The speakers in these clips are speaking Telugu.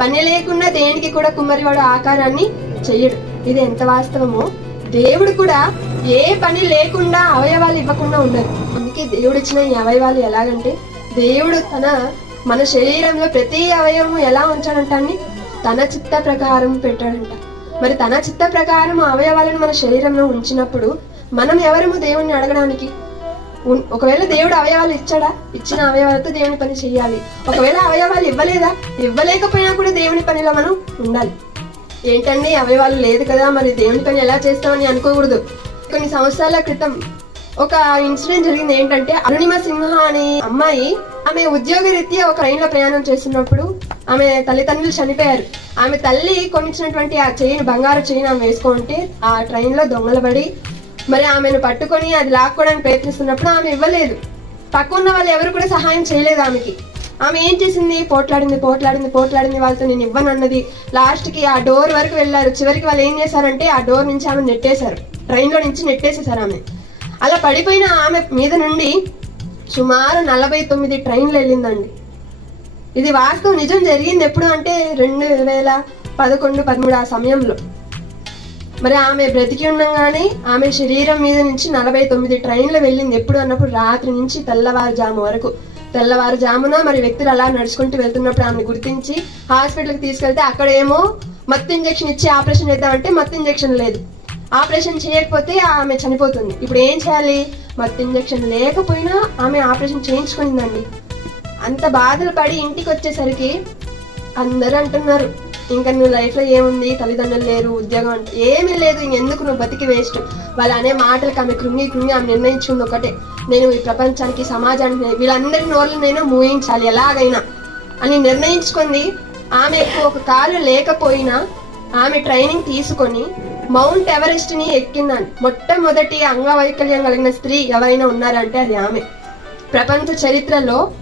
పని లేకుండా దేనికి కూడా కుమ్మరివాడు ఆకారాన్ని చెయ్యడు. ఇది ఎంత వాస్తవమో? దేవుడు కూడా ఏ పని లేకుండా అవయవాలు ఇవ్వకుండా ఉండరు. అందుకే దేవుడు ఇచ్చిన ఈ అవయవాలు ఎలాగంటే దేవుడు తన మన శరీరంలో ప్రతి అవయవం ఎలా ఉంచాడంటాన్ని తన చిత్త ప్రకారం పెట్టాడంట. మరి తన చిత్త ప్రకారం అవయవాలను మన శరీరంలో ఉంచినప్పుడు మనం ఎవరము దేవుణ్ణి అడగడానికి? ఒకవేళ దేవుడు అవయవాలు ఇచ్చాడా? ఇచ్చిన అవయవాలతో దేవుని పని చేయాలి ఒకవేళ అవయవాలు ఇవ్వలేదా? ఇవ్వలేకపోయినా కూడా దేవుని పనిలో మనం ఉండాలి. ఏంటండి? అవయవాలు లేదు కదా. మరి దేవుని పని ఎలా చేస్తామని అనుకోకూడదు. కొన్ని సంవత్సరాల క్రితం ఒక ఇన్సిడెంట్ జరిగింది ఏంటంటే అరుణిమ సింహ అనే అమ్మాయి ఆమె ఉద్యోగ రీత్యా ఒక ట్రైన్లో ప్రయాణం చేస్తున్నప్పుడు ఆమె తల్లిదండ్రులు చనిపోయారు. ఆమె తల్లి కొనిచ్చినటువంటి ఆ చైన్ బంగారు చైన్ ఆమె వేసుకుంటే ఆ ట్రైన్లో మరి ఆమెను పట్టుకొని అది లాక్కోవడానికి ప్రయత్నిస్తున్నప్పుడు ఆమె ఇవ్వలేదు. పక్కన్న వాళ్ళు ఎవరు కూడా సహాయం చేయలేదు ఆమెకి. ఆమె ఏం చేసింది? పోట్లాడింది పోట్లాడింది పోట్లాడింది వాళ్ళతో నేను ఇవ్వను అన్నది ఆ డోర్ వరకు వెళ్ళారు. చివరికి వాళ్ళు ఏం చేశారంటే ఆ డోర్ నుంచి ఆమె నెట్టేశారు. ట్రైన్లో నుంచి నెట్టేసేశారు ఆమె. అలా పడిపోయిన ఆమె మీద నుండి సుమారు నలభై తొమ్మిది ట్రైన్లు వెళ్ళిందండి. ఇది వాస్తవం. నిజం జరిగింది ఎప్పుడు అంటే రెండు వేల పదకొండు పదమూడు ఆ సమయంలో. మరి ఆమె బ్రతికి ఉండగానే ఆమె శరీరం మీద నుంచి నలభై తొమ్మిది ట్రైన్లు వెళ్ళింది. ఎప్పుడు అన్నప్పుడు రాత్రి నుంచి తెల్లవారుజాము వరకు. తెల్లవారుజామున మరి వ్యక్తులు అలా నడుచుకుంటూ వెళ్తున్నప్పుడు ఆమెను గుర్తించి హాస్పిటల్కి తీసుకెళ్తే అక్కడేమో మత్తు ఇంజెక్షన్ ఇచ్చి ఆపరేషన్ చేద్దామంటే మత్తు ఇంజెక్షన్ లేదు. ఆపరేషన్ చేయకపోతే ఆమె చనిపోతుంది. ఇప్పుడు ఏం చేయాలి? మత్తు ఇంజెక్షన్ లేకపోయినా ఆమె ఆపరేషన్ చేయించుకుందండి. అంత బాధలు పడి ఇంటికి వచ్చేసరికి అందరూ అంటున్నారు ఇంకా నువ్వు లైఫ్లో ఏముంది? తల్లిదండ్రులు లేరు ఉద్యోగం అంటే ఏమీ లేదు. ఇంకెందుకు నువ్వు బతికి వేస్ట్ వాళ్ళు అనే మాటలకు ఆమె కృంగి కృంగి ఆమె నిర్ణయించింది ఒకటే. నేను ఈ ప్రపంచానికి సమాజానికి వీళ్ళందరి నోర్లు నేను మూయించాలి. ఎలాగైనా అని నిర్ణయించుకుంది. ఆమెకు ఒక కాలు లేకపోయినా ఆమె ట్రైనింగ్ తీసుకొని మౌంట్ ఎవరెస్ట్ని మొట్టమొదటి అంగవైకల్యం కలిగిన స్త్రీ ఎవరైనా ఉన్నారంటే అది ఆమె. ప్రపంచ చరిత్రలో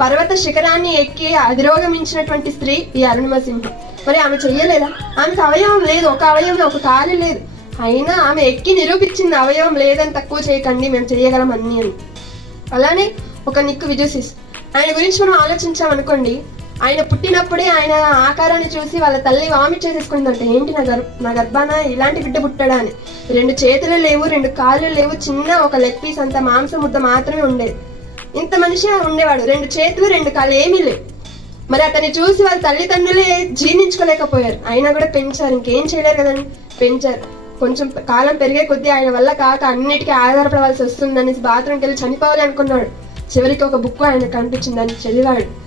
పర్వత శిఖరాన్ని ఎక్కి అధిరోగమించినటువంటి స్త్రీ ఈ అరుణిమ సింహం మరి ఆమె చెయ్యలేదా? ఆమెకు అవయవం లేదు ఒక అవయవం ఒక కాలు లేదు. అయినా ఆమె ఎక్కి నిరూపించింది అవయవం లేదని తక్కువ చేయకండి మేము చేయగలం అన్ని అని. అలానే ఒక నిక్కు విజయసిస్ ఆయన గురించి మనం ఆలోచించామనుకోండి ఆయన పుట్టినప్పుడే ఆయన ఆకారాన్ని చూసి వాళ్ళ తల్లి వామిట్ చేసేసుకుందంట ఏంటి నా గర్భ నా గర్భాన ఇలాంటి బిడ్డ పుట్టాడా అని. రెండు చేతులు లేవు రెండు కాళ్ళు లేవు చిన్న ఒక లెగ్ పీస్ అంత మాంసం ముద్ద మాత్రమే ఉండేది. ఇంత మనిషి ఉండేవాడు. రెండు చేతులు రెండు కాళ్ళు ఏమీ లేవు. మరి అతన్ని చూసి వాళ్ళ తల్లిదండ్రులే జీర్ణించుకోలేకపోయారు. అయినా కూడా పెంచారు. ఇంకేం చేయలేరు కదండి. పెంచారు. కొంచెం కాలం పెరిగే కొద్దీ ఆయన వల్ల కాక అన్నిటికీ ఆధారపడవలసి వస్తుందని బాత్రూమ్కి వెళ్ళి చనిపోవాలి అనుకున్నాడు. చివరికి ఒక బుక్ ఆయన కనిపించింది చదివాడు.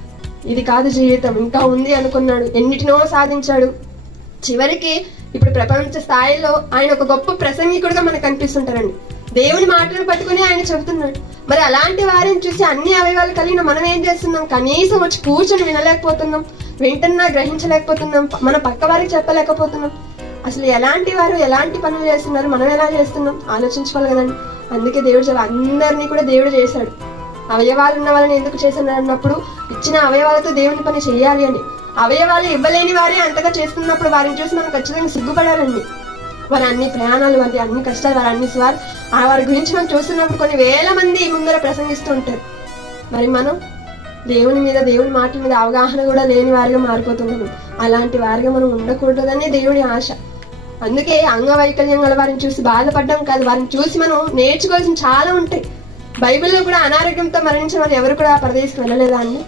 ఇది కాదు జీవితం. ఇంకా ఉంది అనుకున్నాడు. ఎన్నిటినో సాధించాడు. చివరికి ఇప్పుడు ప్రపంచ స్థాయిలో ఆయన ఒక గొప్ప ప్రసంగికుడిగా మనకు కనిపిస్తుంటారండి. దేవుని మాటలు పట్టుకుని ఆయన చెబుతున్నాడు. మరి అలాంటి వారిని చూసి అన్ని అవయవాలు కలిగిన మనం ఏం చేస్తున్నాం? కనీసం వచ్చి కూర్చొని వినలేకపోతున్నాం. వింటున్నా గ్రహించలేకపోతున్నాం. మన పక్క వారికి చెప్పలేకపోతున్నాం. అసలు ఎలాంటి వారు ఎలాంటి పనులు చేస్తున్నారు? మనం ఎలా చేస్తున్నాం? ఆలోచించుకోవాలి కదండి. అందుకే దేవుడు చాలా అందరినీ కూడా దేవుడు చేశాడు. అవయవాలు ఉన్న వాళ్ళని ఎందుకు చేశాను అన్నప్పుడు ఇచ్చిన అవయవాలతో దేవుని పని చేయాలి అని. అవయవాలు ఇవ్వలేని వారే అంతగా చేస్తున్నప్పుడు వారిని చూసి మనం ఖచ్చితంగా సిగ్గుపడాలండి. వారి అన్ని ప్రయాణాలు వారి అన్ని కష్టాలు వారి అన్ని స్వార్ ఆ వారి గురించి మనం చూస్తున్నప్పుడు కొన్ని వేల మంది ముందర ప్రసంగిస్తూ ఉంటారు. మరి మనం దేవుని మీద దేవుని మాటల మీద అవగాహన కూడా లేని వారిగా మారిపోతున్నాము. అలాంటి వారిగా మనం ఉండకూడదనే దేవుని ఆశ. అందుకే అంగవైకల్యం గల వారిని చూసి బాధపడడం కాదు. వారిని చూసి మనం నేర్చుకోవాల్సిన చాలా ఉంటాయి. బైబిల్లో కూడా అనారోగ్యంతో మరణించిన వారు ఎవరు కూడా ఆ ప్రదేశం వెళ్ళలేదా అండి?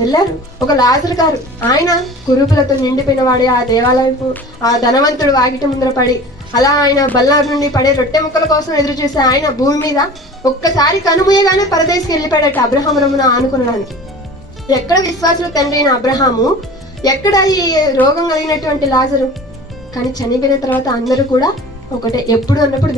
వెళ్ళారు. ఒక లాజర్ గారు ఆయన కురూపులతో నిండిపోయిన వాడి. ఆ దేవాలయపు ఆ ధనవంతుడు వాగిట ముందర పడి అలా ఆయన బల్లారు నుండి పడే రొట్టె ముక్కల కోసం ఎదురు చూసే ఆయన భూమి మీద ఒక్కసారి కనుమూయగానే పరదేశికి వెళ్ళిపోయాడట అబ్రహమురమున ఆనుకునడానికి. ఎక్కడ విశ్వాసుల తండ్రి అయిన అబ్రహాము? ఎక్కడ ఈ రోగం కలిగినటువంటి లాజరు? కానీ చనిపోయిన తర్వాత అందరూ కూడా ఒకటే ఎప్పుడు అన్నప్పుడు